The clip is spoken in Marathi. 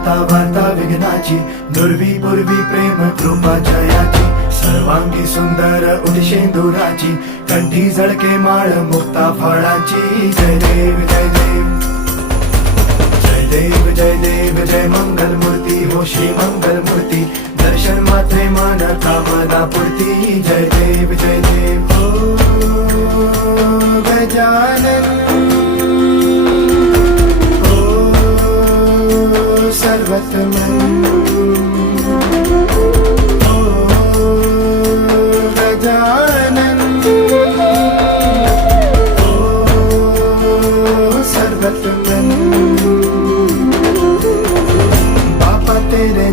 वार्ता वार्ता विघ्नाची, दुर्वी पूर्वी प्रेम कृपा जयाची, सर्वांगी सुंदर उदिशेंदुराची, कंठी झळके माळ मुक्ता फळाची. जय देव जय देव जय देव जय देव जय मंगल मूर्ती हो श्री मंगल मूर्ती, दर्शन मात्रे मन कामना पूर्ती. जय देव जय देव हो गजानन हो सर्वतमन हो गजानन हो सर्वतमन. तेरे